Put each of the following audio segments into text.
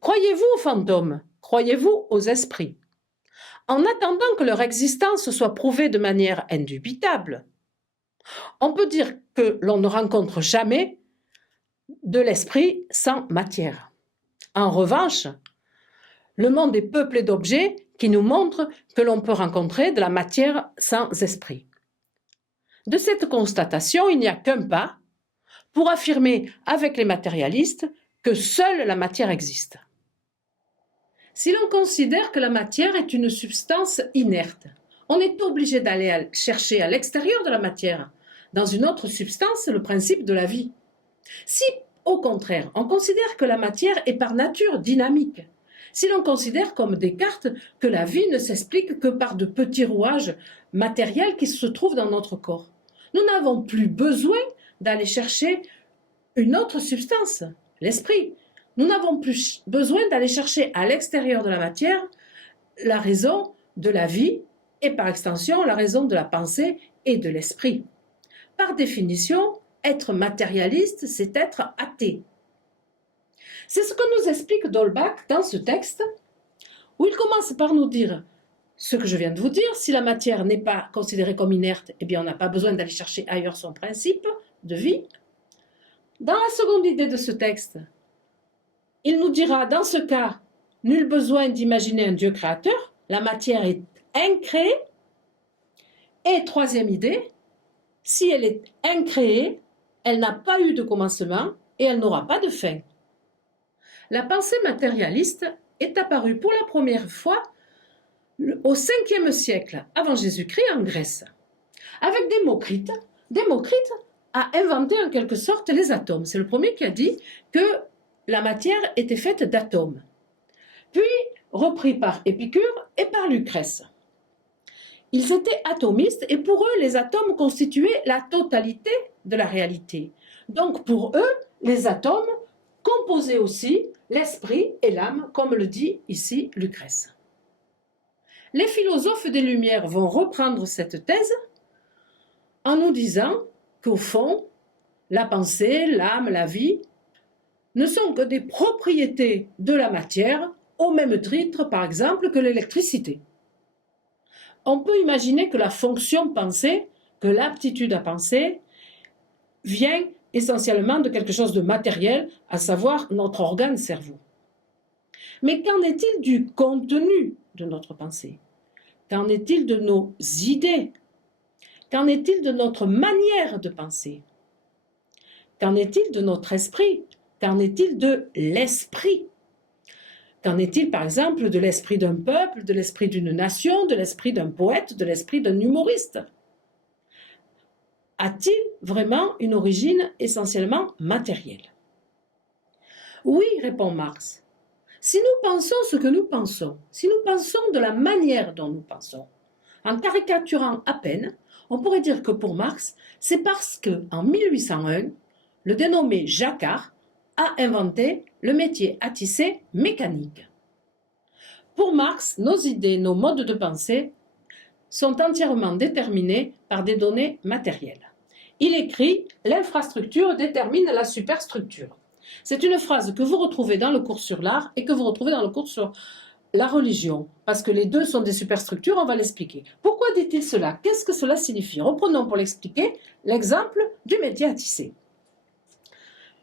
Croyez-vous aux fantômes? Croyez-vous aux esprits? En attendant que leur existence soit prouvée de manière indubitable, on peut dire que l'on ne rencontre jamais de l'esprit sans matière. En revanche, le monde est peuplé d'objets qui nous montrent que l'on peut rencontrer de la matière sans esprit. De cette constatation, il n'y a qu'un pas pour affirmer avec les matérialistes que seule la matière existe. Si l'on considère que la matière est une substance inerte, on est obligé d'aller chercher à l'extérieur de la matière, dans une autre substance, le principe de la vie. Si, au contraire, on considère que la matière est par nature dynamique, si l'on considère comme Descartes que la vie ne s'explique que par de petits rouages matériels qui se trouvent dans notre corps, nous n'avons plus besoin d'aller chercher une autre substance, l'esprit. Nous n'avons plus besoin d'aller chercher à l'extérieur de la matière la raison de la vie et par extension la raison de la pensée et de l'esprit. Par définition, être matérialiste, c'est être athée. C'est ce que nous explique d'Holbach dans ce texte, où il commence par nous dire ce que je viens de vous dire, si la matière n'est pas considérée comme inerte, eh bien on n'a pas besoin d'aller chercher ailleurs son principe de vie. Dans la seconde idée de ce texte, il nous dira, dans ce cas, nul besoin d'imaginer un Dieu créateur, la matière est incréée. Et troisième idée, si elle est incréée, elle n'a pas eu de commencement et elle n'aura pas de fin. La pensée matérialiste est apparue pour la première fois au 5e siècle avant Jésus-Christ en Grèce, avec Démocrite. Démocrite a inventé en quelque sorte les atomes. C'est le premier qui a dit que la matière était faite d'atomes, puis repris par Épicure et par Lucrèce. Ils étaient atomistes et pour eux, les atomes constituaient la totalité de la réalité. Donc pour eux, les atomes composaient aussi l'esprit et l'âme, comme le dit ici Lucrèce. Les philosophes des Lumières vont reprendre cette thèse en nous disant qu'au fond, la pensée, l'âme, la vie ne sont que des propriétés de la matière, au même titre, par exemple, que l'électricité. On peut imaginer que la fonction pensée, que l'aptitude à penser, vient essentiellement de quelque chose de matériel, à savoir notre organe cerveau. Mais qu'en est-il du contenu de notre pensée? Qu'en est-il de nos idées? Qu'en est-il de notre manière de penser? Qu'en est-il de notre esprit? Qu'en est-il de l'esprit? Qu'en est-il, par exemple, de l'esprit d'un peuple, de l'esprit d'une nation, de l'esprit d'un poète, de l'esprit d'un humoriste? A-t-il vraiment une origine essentiellement matérielle? Oui, répond Marx. Si nous pensons ce que nous pensons, si nous pensons de la manière dont nous pensons, en caricaturant à peine, on pourrait dire que pour Marx, c'est parce qu'en 1801, le dénommé Jacquard a inventé le métier à tisser mécanique. Pour Marx, nos idées, nos modes de pensée sont entièrement déterminés par des données matérielles. Il écrit « L'infrastructure détermine la superstructure ». C'est une phrase que vous retrouvez dans le cours sur l'art et que vous retrouvez dans le cours sur la religion, parce que les deux sont des superstructures, on va l'expliquer. Pourquoi dit-il cela? Qu'est-ce que cela signifie? Reprenons pour l'expliquer l'exemple du métier à tisser.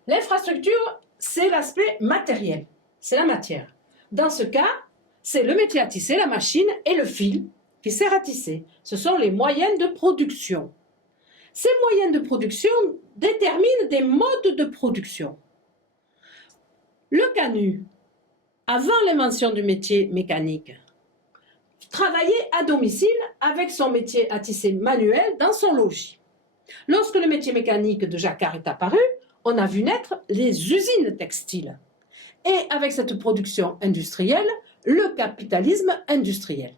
L'infrastructure, c'est l'aspect matériel, c'est la matière. Dans ce cas, c'est le métier à tisser, la machine et le fil qui sert à tisser. Ce sont les moyens de production. Ces moyens de production déterminent des modes de production. Le canut, avant l'invention du métier mécanique, travaillait à domicile avec son métier à tisser manuel dans son logis. Lorsque le métier mécanique de Jacquard est apparu, on a vu naître les usines textiles. Et avec cette production industrielle, le capitalisme industriel.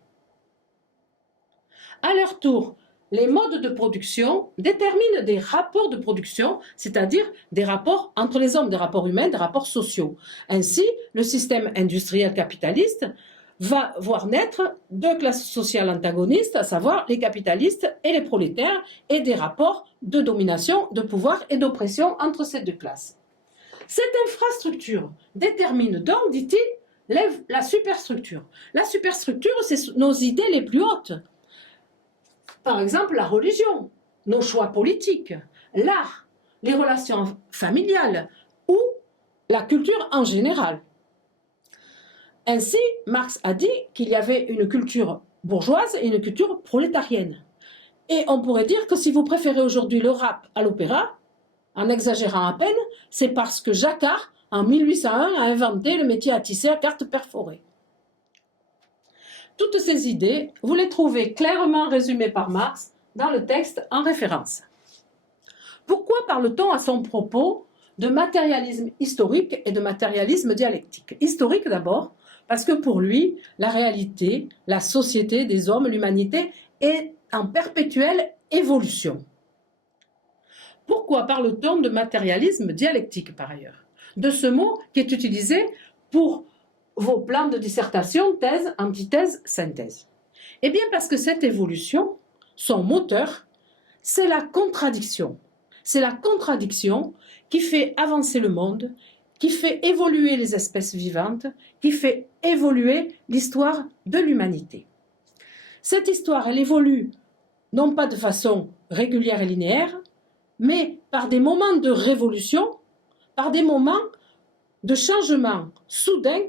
À leur tour, les modes de production déterminent des rapports de production, c'est-à-dire des rapports entre les hommes, des rapports humains, des rapports sociaux. Ainsi, le système industriel capitaliste va voir naître deux classes sociales antagonistes, à savoir les capitalistes et les prolétaires, et des rapports de domination, de pouvoir et d'oppression entre ces deux classes. Cette infrastructure détermine donc, dit-il, la superstructure. La superstructure, c'est nos idées les plus hautes. Par exemple, la religion, nos choix politiques, l'art, les relations familiales ou la culture en général. Ainsi, Marx a dit qu'il y avait une culture bourgeoise et une culture prolétarienne. Et on pourrait dire que si vous préférez aujourd'hui le rap à l'opéra, en exagérant à peine, c'est parce que Jacquard, en 1801, a inventé le métier à tisser à cartes perforées. Toutes ces idées, vous les trouvez clairement résumées par Marx dans le texte en référence. Pourquoi parle-t-on à son propos de matérialisme historique et de matérialisme dialectique? Historique d'abord, parce que pour lui, la réalité, la société des hommes, l'humanité est en perpétuelle évolution. Pourquoi parle-t-on de matérialisme dialectique par ailleurs? De ce mot qui est utilisé pour vos plans de dissertation, thèse, antithèse, synthèse. Eh bien parce que cette évolution, son moteur, c'est la contradiction. C'est la contradiction qui fait avancer le monde, qui fait évoluer les espèces vivantes, qui fait évoluer l'histoire de l'humanité. Cette histoire, elle évolue non pas de façon régulière et linéaire, mais par des moments de révolution, par des moments de changement soudain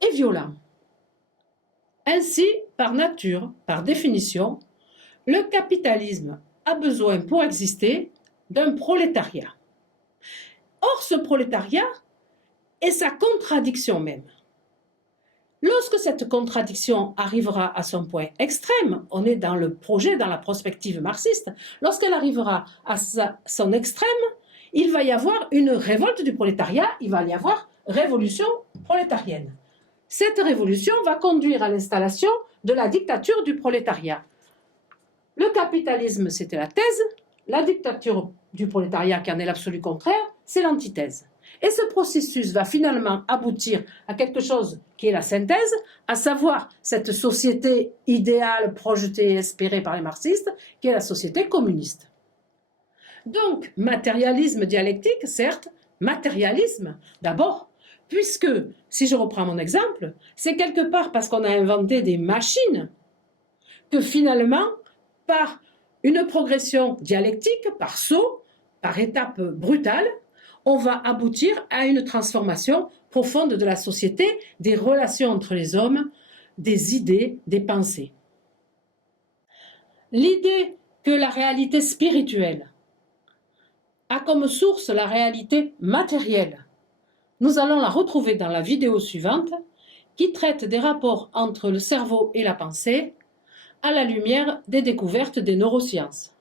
et violent. Ainsi, par nature, par définition, le capitalisme a besoin pour exister d'un prolétariat. Or, ce prolétariat est sa contradiction même. Lorsque cette contradiction arrivera à son point extrême, on est dans le projet, dans la prospective marxiste, lorsqu'elle arrivera à son extrême, il va y avoir une révolte du prolétariat, il va y avoir révolution prolétarienne. Cette révolution va conduire à l'installation de la dictature du prolétariat. Le capitalisme, c'était la thèse, la dictature du prolétariat, qui en est l'absolu contraire, c'est l'antithèse. Et ce processus va finalement aboutir à quelque chose qui est la synthèse, à savoir cette société idéale projetée et espérée par les marxistes, qui est la société communiste. Donc, matérialisme dialectique, certes, matérialisme d'abord, puisque, si je reprends mon exemple, c'est quelque part parce qu'on a inventé des machines que finalement, par une progression dialectique, par saut, par étape brutale, on va aboutir à une transformation profonde de la société, des relations entre les hommes, des idées, des pensées. L'idée que la réalité spirituelle a comme source la réalité matérielle, nous allons la retrouver dans la vidéo suivante qui traite des rapports entre le cerveau et la pensée à la lumière des découvertes des neurosciences.